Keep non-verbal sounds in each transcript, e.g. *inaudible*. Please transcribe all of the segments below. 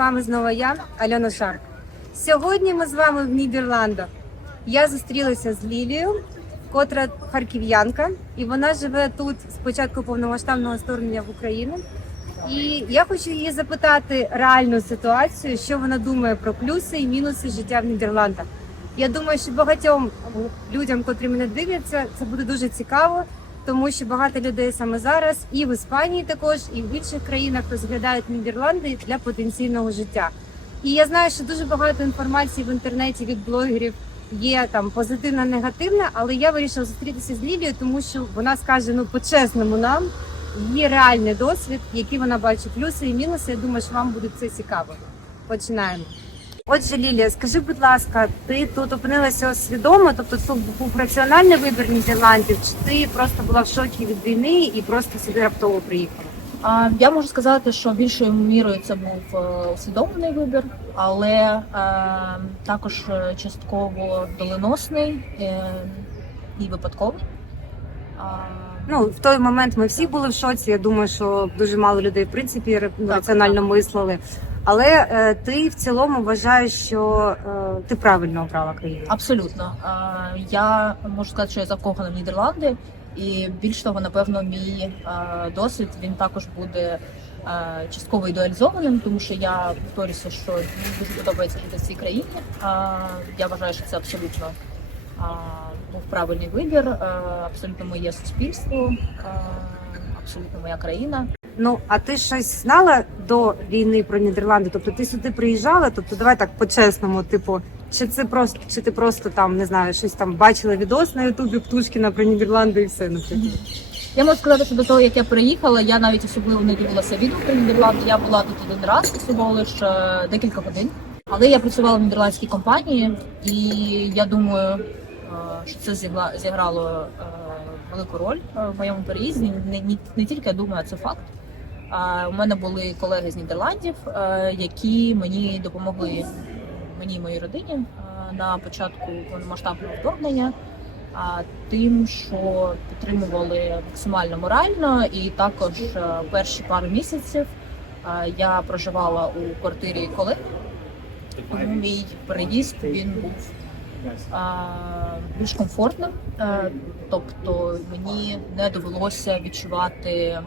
вами знову я, Альона Шарк. Сьогодні ми з вами в Нідерландах. Я зустрілася з Лілією, котра харків'янка, і вона живе тут з початку повномасштабного вторгнення в Україну. І я хочу її запитати реальну ситуацію, що вона думає про плюси і мінуси життя в Нідерландах. Я думаю, що багатьом людям, котрі мене дивляться, це буде дуже цікаво, тому що багато людей саме зараз і в Іспанії також, і в інших країнах розглядають Нідерланди для потенційного життя. І я знаю, що дуже багато інформації в інтернеті від блогерів є там позитивна, негативна, але я вирішила зустрітися з Лілією, тому що вона скаже ну по-чесному нам її реальний досвід, які вона бачить плюси і мінуси. Я думаю, що вам буде це цікаво. Починаємо. Отже, Лілія, скажи, будь ласка, ти тут опинилася свідомо, тобто це був раціональний вибір Нідерландів, чи ти просто була в шокі від війни і просто сюди раптово приїхала? Я можу сказати, що більшою мірою це був е, усвідомлений вибір, але е, також е, частково доленосний і випадковий. Ну в той момент ми всі були в шоці. Я думаю, що дуже мало людей в принципі ра- Так, раціонально мислили. Але е, ти в цілому вважаєш, що е, ти правильно обрала країну. Абсолютно. А, Я можу сказати, що я закохана в Нідерланди, і більш того, напевно, мій досвід він також буде частково ідеалізованим, тому що я повторюся, що дуже подобається жити в цій країні. Я вважаю, що це абсолютно був правильний вибір, абсолютно моє суспільство, абсолютно моя країна. Ну а ти щось знала до війни про Нідерланди? Тобто ти сюди приїжджала? Тобто, давай так по-чесному, типу, чи це просто, чи ти просто там не знаю, щось там бачила відос на Ютубі Птушкіна про Нідерланди і все наприклад? Я можу сказати, що до того, як я приїхала, я навіть особливо не дивилася відео про Нідерланди. Я була тут один раз, всього лише декілька годин. Але я працювала в нідерландській компанії, і я думаю, е, що це зіграло е, велику роль е, в моєму переїзді. Не, не, не тільки я думаю, а це факт. У мене були колеги з Нідерландів, е, які мені допомогли мені і моїй родині е, на початку повномасштабного вторгнення а тим, що підтримували максимально морально, і також е, перші пару місяців я проживала у квартирі колег, тому мій переїзд він був більш комфортним, тобто мені не довелося відчувати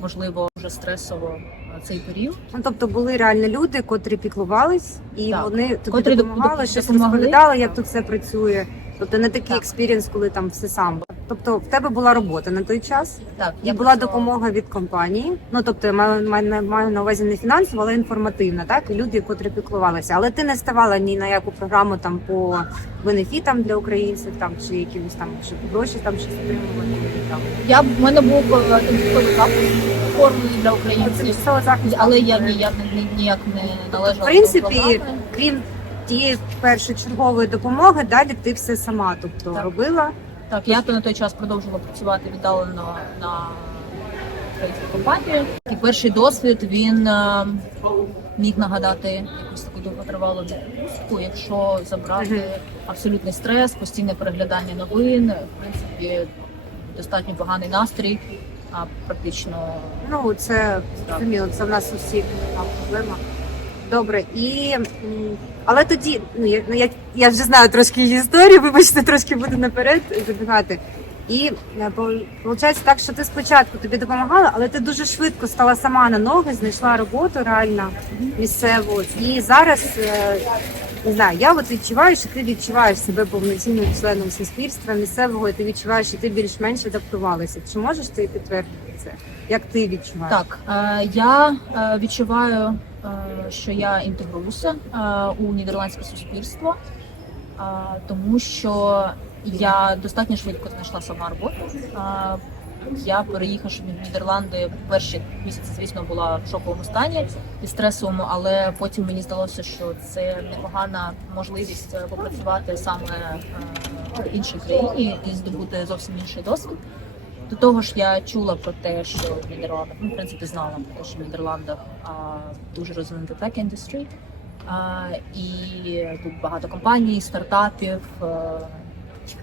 можливо вже стресово е, цей період. Ну тобто були реально люди, котрі піклувались, і Так. вони тобі Котрі доп- допомагали, доп- щось допомогли. розповідали, як тут все працює. Тобто не такий Так. експірієнс, коли там все сам. Тобто в тебе була робота на той час, Так, і я була працювала- допомога від компанії. Ну тобто я маю, маю, маю на увазі не фінансово, але інформативна, так і люди, котрі піклувалися. Але ти не ставала ні на яку програму там по бенефітам для українців, там чи якимось там щоб гроші там щось отримувати. Там Я в мене був е, тимчасовий запис оформлений для українців. Тимчасовий захист. Але я ніяк не ніяк не належала В принципі, крім тієї першочергової допомоги, далі ти все сама, тобто Так. робила. Так я то на той час продовжувала працювати віддалено на українську компанію. І перший досвід він е, міг нагадати якусь таку довготривалу відпустку, якщо забрати абсолютний стрес, постійне переглядання новин, в принципі, достатньо поганий настрій, а практично Ну це зрозуміло, це в нас у всіх така проблема. Добре, і але тоді, ну я, ну, я, я вже знаю трошки її історію, вибачте, трошки буду наперед забігати. І виходить так, що ти спочатку тобі допомагала, але ти дуже швидко стала сама на ноги, знайшла роботу реально місцеву. І зараз е, не знаю, я от відчуваю, що ти відчуваєш себе повноцінним членом суспільства місцевого, і ти відчуваєш, що ти більш-менш адаптувалася. Чи можеш ти підтвердити це? Як ти відчуваєш? Так, е, я е, відчуваю, е, що я інтегруюся е, у нідерландське суспільство, е, тому що я достатньо швидко знайшла сама роботу. Е, Я переїхавши в Нідерланди перші місяці, звісно, була в шоковому стані і стресовому, але потім мені здалося, що це непогана можливість е, попрацювати саме е, в іншій країні і здобути зовсім інший досвід. До того ж, я чула про те, що в Нідерландах, ну, в принципі, знала про те, що в Нідерландах а, дуже розвинута tech industry, а, і тут багато компаній, стартапів, а,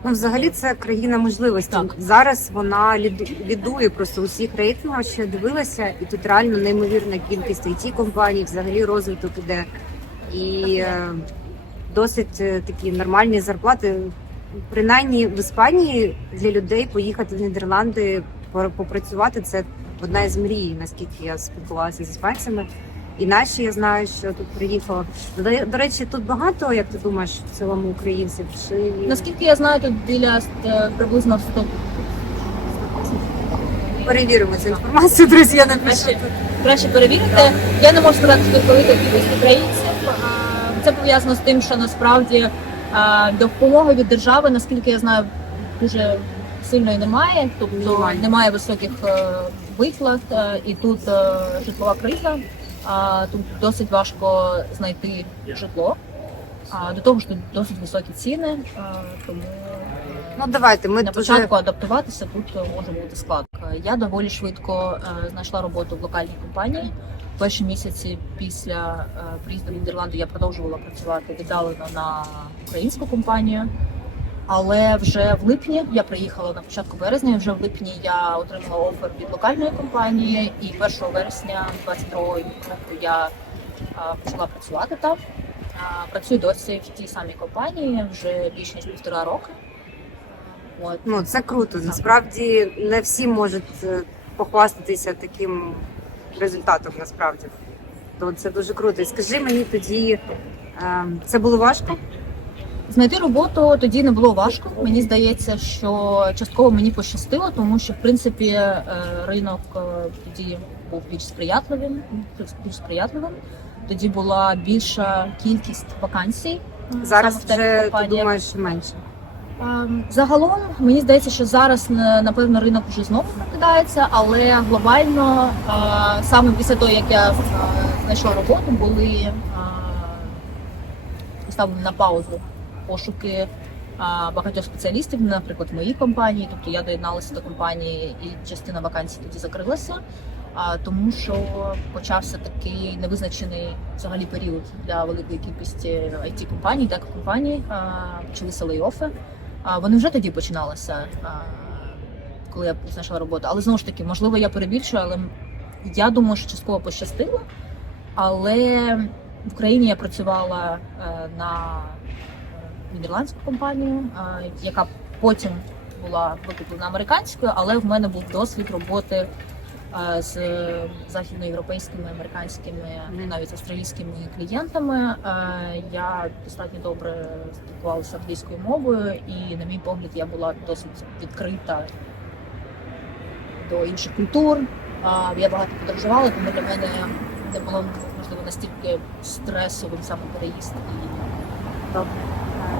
Ну, взагалі, це країна можливостей. Так. Зараз вона ліду- лідує просто у всіх рейтингах, що я дивилася, і тут реально неймовірна кількість it компаній, взагалі розвиток іде. І е, досить е, такі нормальні зарплати. Принаймні в Іспанії для людей поїхати в Нідерланди попрацювати це одна із мрій, наскільки я спілкувалася з іспанцями. І наші я знаю, що тут приїхало. До, речі, тут багато, як ти думаєш, в цілому українців чи Наскільки я знаю, тут біля е, приблизно 100 перевіримо цю інформацію, друзі. Я краще, краще перевірити. Я не можу сказати, що велика кількість українців. Це пов'язано з тим, що насправді допомоги від держави, наскільки я знаю, дуже сильної немає. Тобто Немає. високих е, виплат, е, і тут е, житлова криза. Тут досить важко знайти житло. До того ж тут досить високі ціни, тому Ну давайте. Ми на дуже початку адаптуватися тут може бути складно. Я доволі швидко знайшла роботу в локальній компанії. Перші місяці після е, приїзду в Нідерланди я продовжувала працювати віддалено на українську компанію. Але вже в липні я приїхала на початку березня. Вже в липні я отримала офер від локальної компанії, і 1 вересня 22 року я е, почала працювати там. Працюю досі в тій самій компанії вже більш ніж півтора роки. От. ну це круто. Насправді не всі можуть е, похвастатися таким результатом. Насправді, то це дуже круто. І скажи мені тоді, е, це було важко? Знайти роботу тоді не було важко. Мені здається, що частково мені пощастило, тому що в принципі е, ринок е, тоді був більш сприятливим. Більш сприятливим. Тоді була більша кількість вакансій. Зараз в вже ти думаєш менше. Ем, Загалом мені здається, що зараз напевно ринок вже знову прокидається, але глобально е, саме після того, як я е, знайшла роботу, були е, поставлені на паузу пошуки е, багатьох спеціалістів, наприклад, в моїй компанії. Тобто я доєдналася до компанії, і частина вакансій тоді закрилася. Тому, що почався такий невизначений взагалі період для великої кількості it компаній, так компаній почалися лейофи. Вони вже тоді починалися, коли я знайшла роботу. Але знову ж таки, можливо, я перебільшую, але я думаю, що частково пощастило. Але в Україні я працювала е, на е, нідерландську компанію, е, яка потім була викуплена американською, але в мене був досвід роботи з західноєвропейськими, американськими, навіть австралійськими клієнтами. Я достатньо добре спілкувалася англійською мовою, і, на мій погляд, я була досить відкрита до інших культур. Я багато подорожувала, тому для мене не було можливо настільки стресовим саме переїзд. І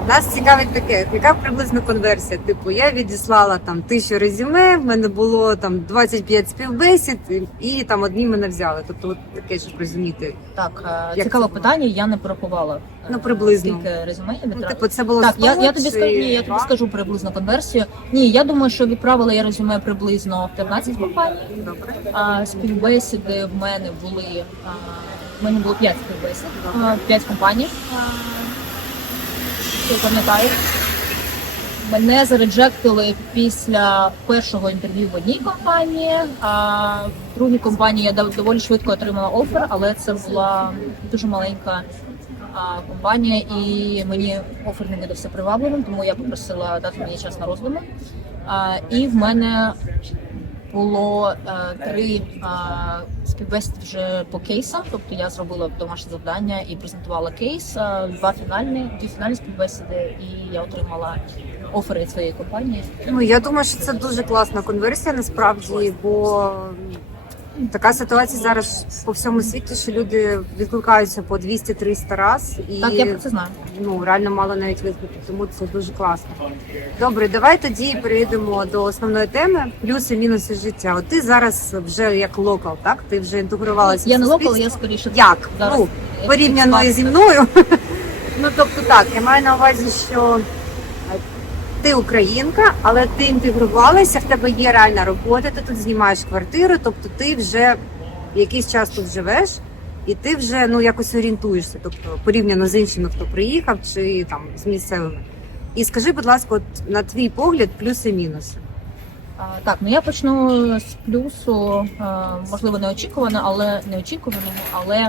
Нас цікавить таке, яка приблизно конверсія? Типу, я відіслала там тисячу резюме, в мене було там 25 співбесід, і там одні мене взяли. Тобто, от таке щоб розуміти. Так, е, Як цікаве це питання. Я не порахувала. е, Ну, приблизно. Скільки резюме я Ну, типу, це було Так, 100 я, я тобі скажу, ні, я тобі скажу приблизно конверсію. Ні, я думаю, що відправила я резюме приблизно в 15 компаній. Добре. А співбесіди в мене були а, в мене було 5 співбесід, а, 5 компаній. Я пам'ятаю. Мене зареджектили після першого інтерв'ю в одній компанії, а в другій компанії я доволі швидко отримала офер, але це була дуже маленька компанія, і мені офер не видався привабливим, тому я попросила дати мені час на роздуми. І в мене було е, три е, співбесіди вже по кейсам. Тобто я зробила домашнє завдання і презентувала кейс. е, два фінальні, дві фінальні співбесіди, і я отримала офери своєї компанії. Ну я думаю, що це дуже класна конверсія насправді, бо така ситуація зараз по всьому світі, що люди відкликаються по 200-300 раз і Так, я про це знаю. ну реально мало навіть відгуків, тому це дуже класно. Добре, давай тоді перейдемо до основної теми плюси, мінуси життя. От ти зараз вже як локал, так? Ти вже інтегрувалася. Я в не локал, суспільство. я скоріше як зараз ну як порівняно зі мною. *laughs* ну тобто так, я маю на увазі, що ти українка, але ти інтегрувалася, в тебе є реальна робота, ти тут знімаєш квартиру, тобто ти вже якийсь час тут живеш. І ти вже ну якось орієнтуєшся, тобто порівняно з іншими, хто приїхав, чи там з місцевими. І скажи, будь ласка, от на твій погляд, плюси і мінуси. Так, ну я почну з плюсу, можливо, неочікувано, але неочікуваного, але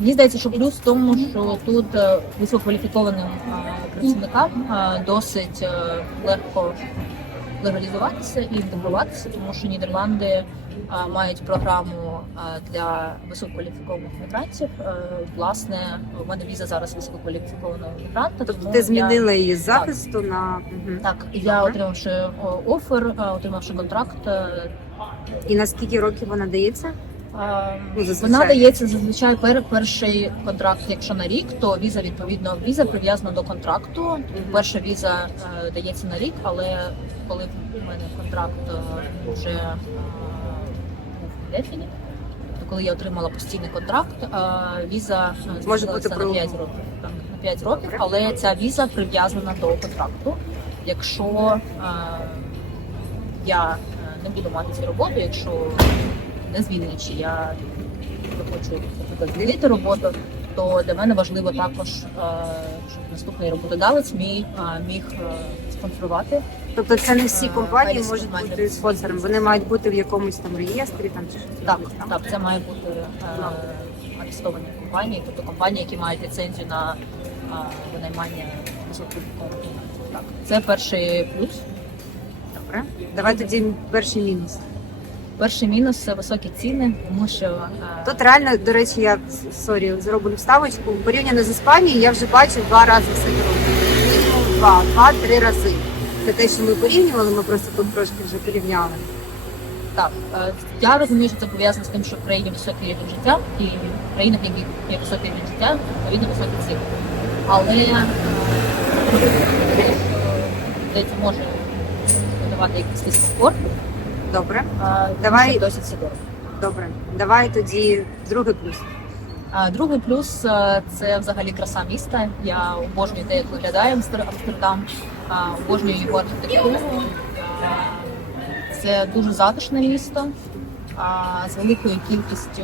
мені здається, що плюс в тому, що тут е, висококваліфікованим працівникам досить е, легко легалізуватися і інтегруватися, тому що Нідерланди мають програму для висококваліфікованих мігрантів. Е, Власне, у мене віза зараз висококваліфікованого мігранта. Тобто ти я- її з захисту на Мгм. так, я отримавши офер, е, отримавши контракт. е, і на скільки років вона дається? Е, Ну. Вона дається зазвичай пер, перший контракт, якщо на рік, то віза відповідно віза прив'язана до контракту. Перша віза е, дається на рік, але коли в мене контракт е, вже е, був definite, то коли я отримала постійний контракт, е, віза е, Може бути на 5 пролонгована. років. Так, на 5 років, але ця віза прив'язана до контракту. Якщо е, я е, не буду мати цю роботу, якщо не звільнять, чи я наприклад, змінити роботу, то для мене важливо також, е, щоб наступний роботодавець міг, е, міг е, спонсорувати. Тобто це не всі компанії Харріс можуть бути спонсором. Вони мають бути в якомусь там реєстрі, там чи щось Так, таке, так, це має бути атестовані компанії, тобто компанії, які мають ліцензію на винаймання. Так, це перший плюс. Добре. Давай тоді перший мінус. Перший мінус це високі ціни, тому що е, Тут реально, до речі, я сорі, зроблю вставочку. Порівняно з Іспанією, я вже бачив два рази все. Мінімум два, два-три рази. Це те, що ми порівнювали, ми просто тут трошки вже порівняли. Так, е, я розумію, що це пов'язано з тим, що в країні високий рівень життя, і в країнах, які є високий рівень життя, відповідно високі ціни. Але е, здається, може подавати якийсь дискомфорт, Добре, а Давай. це досить це добре. Давай тоді другий плюс. А другий плюс е, це взагалі краса міста. Я обожнюю те, як виглядає Амстер- Амстердам, а, обожнюю його архітектуру. Це дуже затишне місто а, з великою кількістю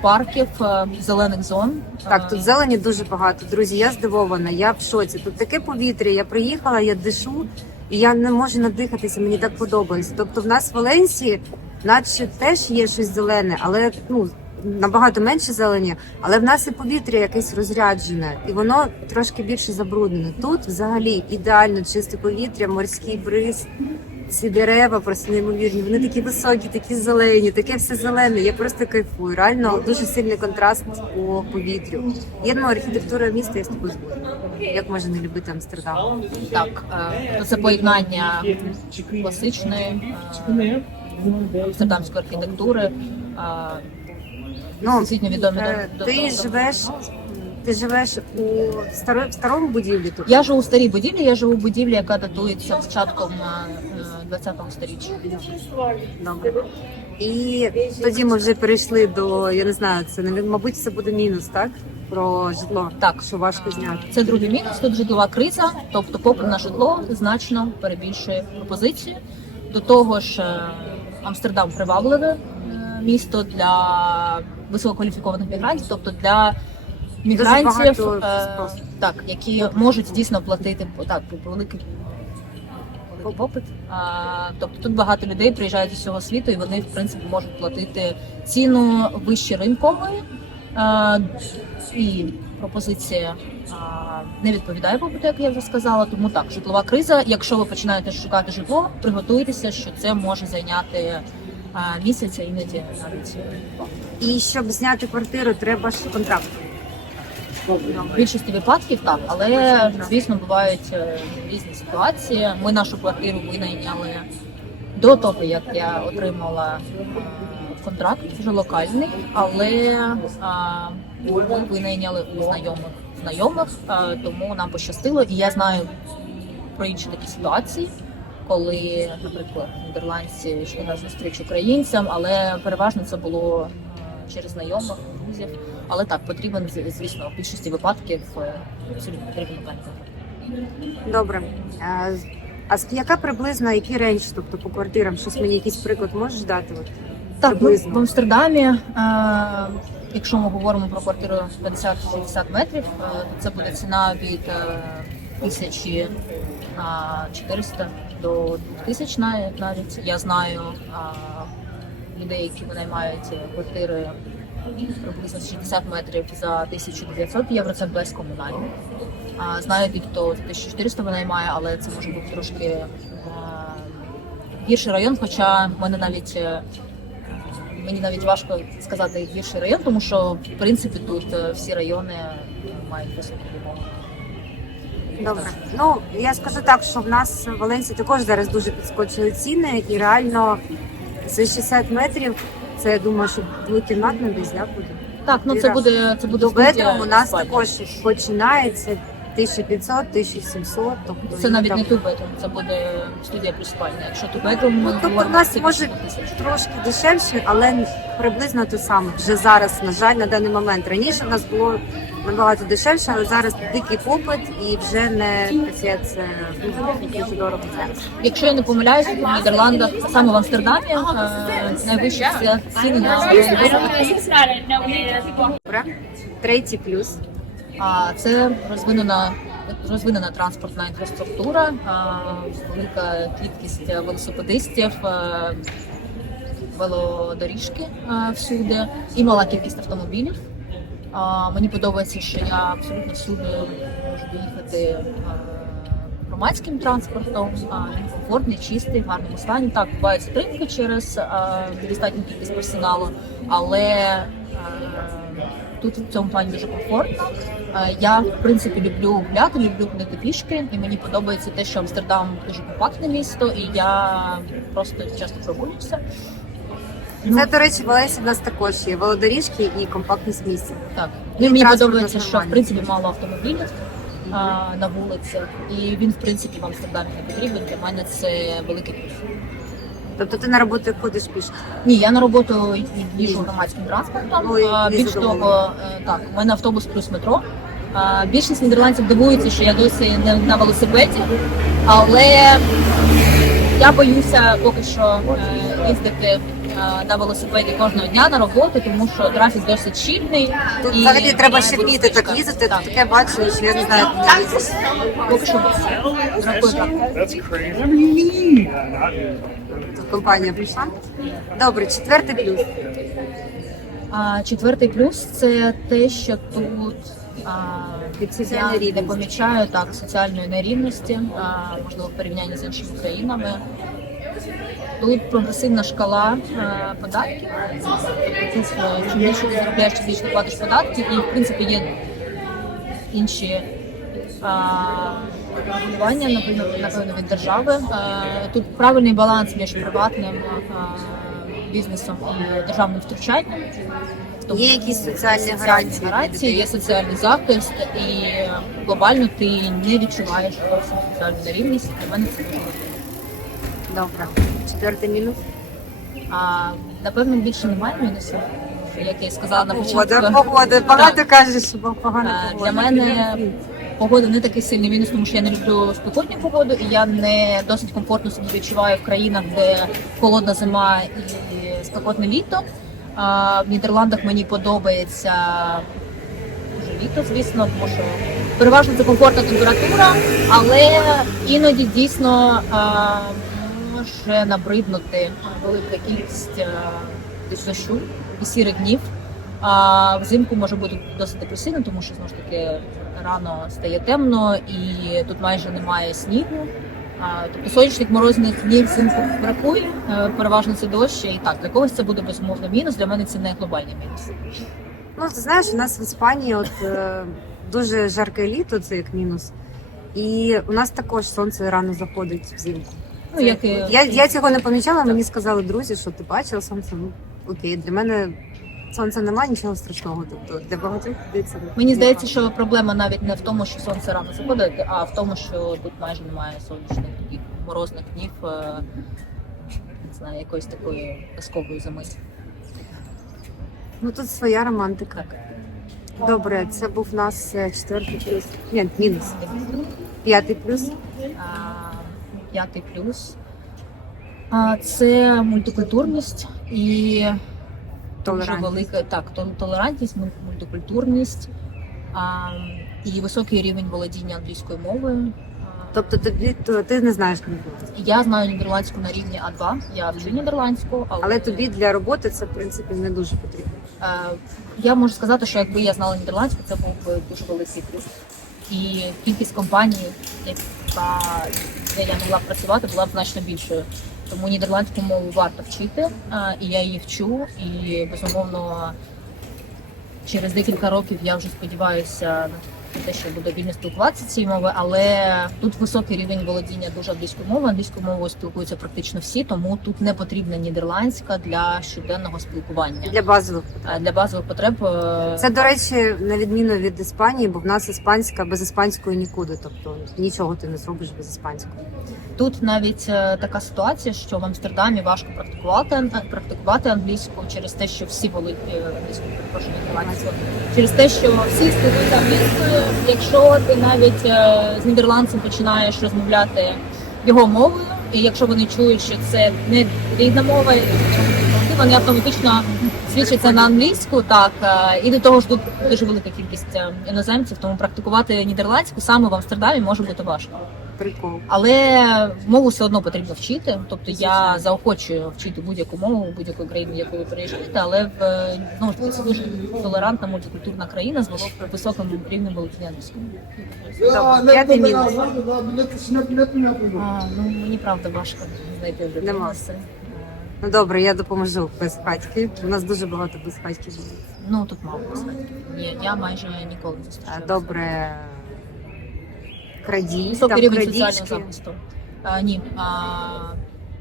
парків, е, зелених зон. Так, тут зелені дуже багато. Друзі, я здивована, я в шоці. Тут таке повітря. Я приїхала, я дишу, і я не можу надихатися. Мені так подобається. Тобто, в нас в Валенсії, наче теж є щось зелене, але ну набагато менше зелені. Але в нас і повітря якесь розряджене, і воно трошки більше забруднене. Тут взагалі ідеально чисте повітря, морський бриз. Ці дерева просто неймовірні. Вони такі високі, такі зелені, таке все зелене. Я просто кайфую. Реально дуже сильний контраст по повітрю. Думаю, архітектура міста я з тобою згодна. Як можна не любити Амстердам? Так, е, то це поєднання класичної е, амстердамської архітектури. е, Ну Всесвітньо відомі е, до- ти до- живеш, ти живеш у старо- старому будівлі тут. Я живу у старій будівлі, я живу в будівлі, яка датується початком е, 20-го сторіччя. Добре. І тоді ми вже перейшли до я не знаю, це мабуть, це буде мінус, так? Про житло. Так. що важко зняти. Це другий мінус. Тут житлова криза, тобто попит на житло значно перебільшує пропозицію. До того ж, е, Амстердам привабливе е, місто для висококваліфікованих мігрантів, тобто для мігрантів, е, так, які можуть дійсно платити так, по великий попит. А, тобто тут багато людей приїжджають з усього світу, і вони в принципі можуть платити ціну вище ринкової. А, і пропозиція а, не відповідає попиту, як я вже сказала. Тому так, житлова криза. Якщо ви починаєте шукати житло, приготуйтеся, що це може зайняти а, місяць, а іноді навіть. І щоб зняти квартиру, треба ж контракт. В більшості випадків так, але звісно бувають е, різні ситуації. Ми нашу квартиру винайняли до того, як я отримала е, контракт вже локальний, але ми винайняли у знайомих знайомих, е, тому нам пощастило, і я знаю про інші такі ситуації. Коли, наприклад, нідерландці йшли на зустріч українцям, але переважно це було через знайомих, друзів. Але так, потрібен, звісно, в більшості випадків е, абсолютно потрібен контракт. Добре. А, яка приблизна, який рейндж, тобто по квартирам? Щось мені якийсь приклад можеш дати? От? Так, ну, Приблизно. в Амстердамі, е, якщо ми говоримо про квартиру 50-60 метрів, е, то це буде ціна від е, тисячі а, 400 до 2000 навіть. Я знаю а, людей, які винаймають квартири приблизно 60 метрів за 1900 євро, це без комунальних. А, знаю хто за 1400 винаймає, але це може бути трошки гірший район, хоча мене навіть. е, Мені навіть важко сказати гірший район, тому що в принципі тут е, всі райони мають високі вимоги. Добре. Ну я скажу так, що в нас в Валенсії також зараз дуже підскочили ціни, і реально за 60 метрів це я думаю, що двокімнатна десь да, буде. Так, ну це буде це буде До Бедрум у нас спальня. також починається 1500, 1700. Тобто Це навіть там не тубедрум, це буде студія плюс спальня. Якщо тубедрум, Ну, тобто у нас може трошки дешевше, але приблизно те саме. Вже зараз, на жаль, на даний момент. Раніше в нас було набагато дешевше, але зараз дикий попит і вже не капець е, дуже дорого зараз. Якщо я не помиляюсь, в Нідерландах саме в Амстердамі е, найвищі ціни на Третій плюс. А це розвинена розвинена транспортна інфраструктура, велика кількість велосипедистів, е, велодоріжки е, всюди і мала кількість автомобілів. А, Мені подобається, що я абсолютно всюди можу доїхати е, громадським транспортом. Він комфортний, чистий, в гарному стані. Так, бувають затримки через е, недостатню кількість персоналу, але е, тут в цьому плані дуже комфортно. Я в принципі люблю гуляти, люблю ходити пішки, і мені подобається те, що Амстердам дуже компактне місто, і я просто часто прогулююся. Ну, Це, до речі, в Олесі в нас також є велодоріжки і компактність місця. Так, ну, мені транспорт подобається, що в нормальний. принципі мало автомобілів а, на вулицях, і він в принципі в Амстердамі не потрібен. Для мене це великий плюс. Тобто ти на роботу ходиш пішки. Ні, я на роботу їжджу громадським транспортом. Ой, А, не Більш задоволена. того, е, так, у мене автобус плюс метро. А, Більшість нідерландців дивуються, що я досі не на велосипеді, але я боюся поки що е, їздити на велосипеді кожного дня на роботу, тому що трафік досить щільний. Тут і взагалі треба ще вміти так їздити. Так. Таке бачу, що я не знаю, як мені їздити. Поки що рахую так. Тут компанія прийшла. Добре, четвертий плюс. А четвертий плюс це те, що тут а, я не помічаю так соціальної нерівності, а, можливо, в порівнянні з іншими країнами. Тут прогресивна шкала а, податків. Е, чим більше ти заробляєш, чим більше ти платиш податків, і в принципі є інші а, регулювання, напевно, напевно, від держави. Е, Тут правильний баланс між приватним бізнесом і державним втручанням. Тобто Є якісь соціальні гарантії. гарантії, є соціальний захист, і глобально ти не відчуваєш соціальну нерівність. Для мене це важливо. Добре. Четвертий мінус. А напевно більше немає мінусів. Як я і сказала на початку. Погода, погода. Багато Так. кажеш, що погана погода. Для мене погода не такий сильний мінус, тому що я не люблю спекотну погоду, і я не досить комфортно себе відчуваю в країнах, де холодна зима і спекотне літо. А в Нідерландах мені подобається дуже літо, звісно, тому що переважно це комфортна температура, але іноді дійсно а, може набриднути велика кількість дощу і сірих днів. А взимку може бути досить депресивно, тому що знову ж таки рано стає темно і тут майже немає снігу. Тобто сонячних морозних днів взимку бракує, е, переважно це дощ, і так для когось це буде безумовно мінус. Для мене це не глобальний мінус. Ну, ти знаєш, у нас в Іспанії от е, дуже жарке літо, це як мінус. І у нас також сонце рано заходить взимку. Ну як я, я цього не помічала, мені сказали друзі, що ти бачила сонце. Ну окей, для мене сонця немає нічого страшного. Тобто для багатьох людей це мені здається, що проблема навіть не в тому, що сонце рано заходить, а в тому, що тут майже немає сонячних таких морозних днів. е, Не знаю, якоїсь такої казкової зими. ну тут своя романтика. Так. Добре, це був у нас е, четвертий плюс. Ні, мінус. П'ятий плюс. А, П'ятий плюс. Це мультикультурність і дуже велика так, толерантність, мультикультурність а, і високий рівень володіння англійською мовою. Тобто тобі то ти не знаєш нідерландську. Я знаю нідерландську на рівні А2, я вчу нідерландську, але, Але тобі для роботи це в принципі не дуже потрібно. е, я можу сказати, що якби я знала нідерландську, це був би дуже великий плюс. І кількість компаній, яка де я могла працювати, була б значно більшою. Тому нідерландську мову варто вчити, і я її вчу. І безумовно, через декілька років я вже сподіваюся те, що буду вільно спілкуватися цією мовою, але тут високий рівень володіння дуже англійською мовою. Англійською мовою спілкуються практично всі, тому тут не потрібна нідерландська для щоденного спілкування. Для базових А Для базових потреб е, це до речі, на відміну від Іспанії, бо в нас іспанська без іспанської нікуди. Тобто нічого ти не зробиш без іспанської. тут навіть е, така ситуація, що в Амстердамі важко практикувати практикувати англійську через те, що всі володіють е, англійською перепрошую, через те, що всі спілкуються англійською. Якщо ти навіть е, з нідерландцем починаєш розмовляти його мовою, і якщо вони чують, що це не рідна мова, вони автоматично свідчаться на англійську, так е, і до того ж тут дуже велика кількість е, іноземців, тому практикувати нідерландську саме в Амстердамі може бути важко. Прикол. Але мову все одно потрібно вчити. Тобто я заохочую вчити будь-яку мову будь-яку країну, в яку ви переїжджаєте, але в знову ж таки це дуже толерантна мультикультурна країна з високим- рівнем володіння англійською. П'ятий мінус. А, ну мені правда важко знайти вже Нема. мінуси. Ну добре, я допоможу без хатьки. У нас дуже багато без хатьки живуть. Ну тут мало безпеки. Ні, я майже ніколи не А, зустрічала. Добре. Крадій, Високий там рівень крадіжки. соціального захисту. А, ні. А,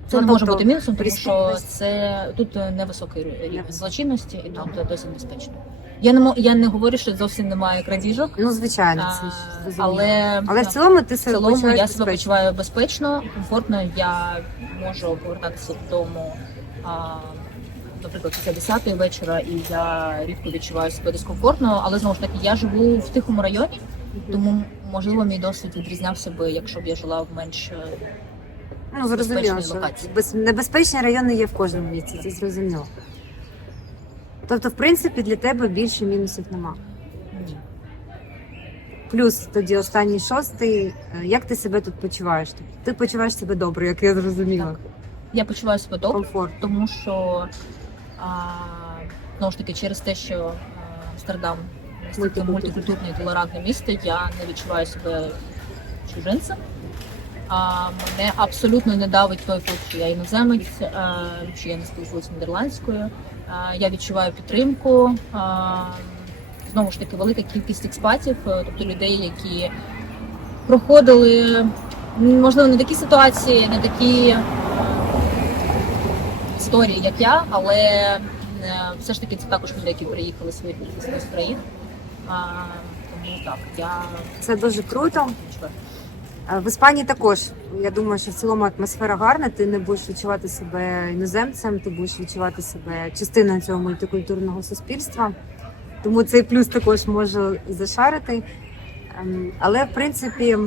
це Ну, не може тобто бути мінусом, тому що преступність. це тут невисокий рівень злочинності і тут досить безпечно. Я не мо- я не говорю, що зовсім немає крадіжок, Ну, звичайно, це ж зрозуміло. але, Але в цілому ти в себе цілому почуваєш я себе безпечно. почуваю безпечно, комфортно. Я можу повертатися додому. А, Наприклад, після 10 вечора, і я рідко відчуваю себе дискомфортно, але знову ж таки я живу в тихому районі, тому можливо мій досвід відрізнявся би, якщо б я жила в менш е, Ну, зрозуміло, безпечної що локації. без... небезпечні райони є в кожному місці, це зрозуміло. Тобто, в принципі, для тебе більше мінусів нема. ні. Плюс тоді останній шостий. е, Як ти себе тут почуваєш? Тобто, Ти почуваєш себе добре, як я зрозуміла. Так. Я почуваю себе добре. Комфорт. тому що а, знову ж таки через те, що а, Амстердам настільки Мультикультурне. і толерантне місто, я не відчуваю себе чужинцем. А, мене абсолютно не давить той факт, що я іноземець, а, що я не спілкуюся нідерландською. А, я відчуваю підтримку. А, знову ж таки, велика кількість експатів, е, тобто людей, які проходили можливо не такі ситуації, не такі е, історії, як я, але е, все ж таки це також люди, які приїхали з країн. Тому так, я Це дуже круто. Е, В Іспанії також. Я думаю, що в цілому атмосфера гарна. Ти не будеш відчувати себе іноземцем, ти будеш відчувати себе частиною цього мультикультурного суспільства. Тому цей плюс також можу зашарити. Ем, Але в принципі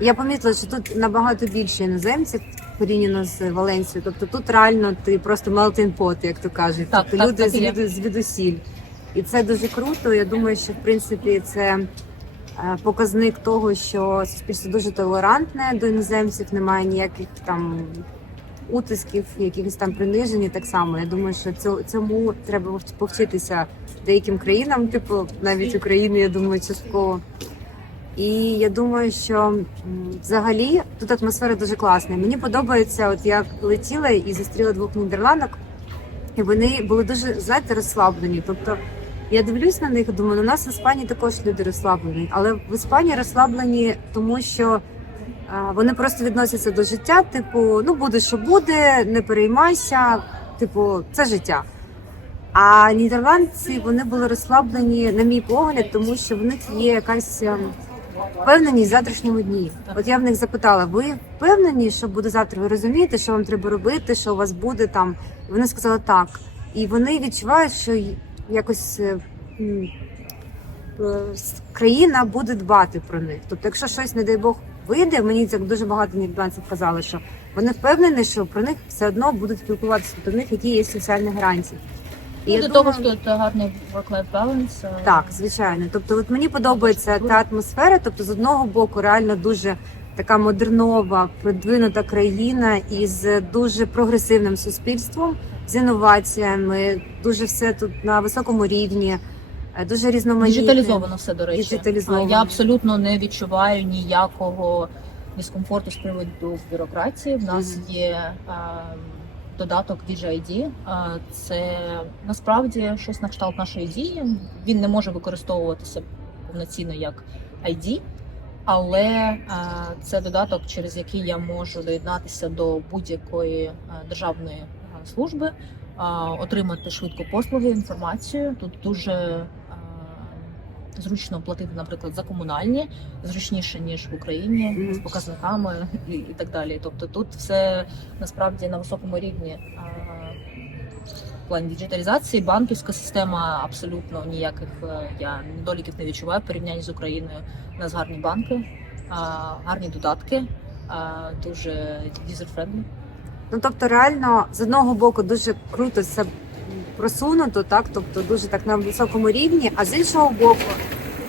я помітила, що тут набагато більше іноземців порівняно з Валенсією. Тобто тут реально ти просто melting pot, як то кажуть. Так, тобто так, люди так і є. звідусіль. І це дуже круто. Я думаю, що в принципі це е, показник того, що суспільство дуже толерантне до іноземців, немає ніяких там утисків, якихось там принижень. Так само я думаю, що цьо- цьому треба повчитися деяким країнам, типу навіть Україні, я думаю, частково. І я думаю, що взагалі тут атмосфера дуже класна. Мені подобається, от я летіла і зустріла двох нідерландок, і вони були дуже знаєте, розслаблені. Тобто я дивлюсь на них, думаю, ну, у нас в Іспанії також люди розслаблені, але в Іспанії розслаблені, тому що а, вони просто відносяться до життя, типу, ну буде, що буде, не переймайся, типу, це життя. А нідерландці вони були розслаблені, на мій погляд, тому що в них є якась ем, впевненість в завтрашньому дні. От я в них запитала: ви впевнені, що буде завтра? Ви розумієте, що вам треба робити, що у вас буде там? І вони сказали так. І вони відчувають, що якось е, е, країна буде дбати про них. Тобто, якщо щось, не дай Бог, вийде, мені це дуже багато нідерландців казали, що вони впевнені, що про них все одно будуть спілкуватися, тобто в них які є соціальні гарантії. І я до думаю- того ж тут гарний work-life balance. Так, звичайно. Тобто, от мені подобається та атмосфера. Тобто, з одного боку, реально дуже така модернова, продвинута країна із дуже прогресивним суспільством, з інноваціями. Дуже все тут на високому рівні, е, дуже різноманітне. Діджиталізовано все до речі. Діджиталізовано. Я абсолютно не відчуваю ніякого дискомфорту з приводу бюрократії. В нас є е, додаток DJID. Е, Це насправді щось на кшталт нашої дії. Він не може використовуватися повноцінно як ID, але е, це додаток, через який я можу доєднатися до будь-якої е, державної служби, отримати швидко послуги, інформацію. Тут дуже зручно платити, наприклад, за комунальні, зручніше ніж в Україні з показниками і, так далі. Тобто тут все насправді на високому рівні. плані діджиталізації банківська система абсолютно ніяких е, я недоліків не відчуваю в порівнянні з Україною. У нас гарні банки, гарні додатки, дуже user-friendly. Ну тобто, реально з одного боку дуже круто все просунуто, так тобто дуже так на високому рівні. А з іншого боку,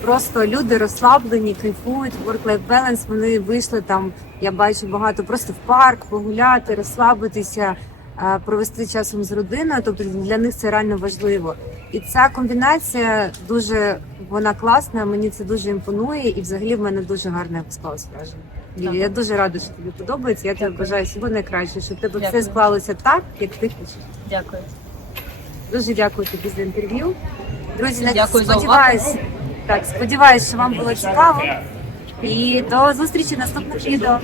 просто люди розслаблені, кайфують, work-life balance, Вони вийшли там. Я бачу багато просто в парк погуляти, розслабитися, е, провести часом з родиною. Тобто для них це реально важливо. І ця комбінація дуже вона класна. Мені це дуже імпонує, і взагалі в мене дуже гарне склалось враження. Так. я дуже рада, що тобі подобається. Я тобі Дякую. бажаю всього найкраще, щоб тебе Дякую. все склалося так, як ти хочеш. Дякую. Дуже дякую тобі за інтерв'ю. Друзі, Дякую за сподіваюсь, так, сподіваюсь, що вам було цікаво. І до зустрічі наступних відео.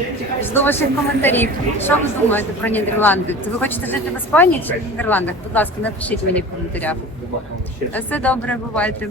Жду ваших коментарів. Що ви думаєте про Нідерланди? Ви хочете жити в Іспанії чи в Нідерландах? Будь ласка, напишіть мені в коментарях. Все добре, бувайте.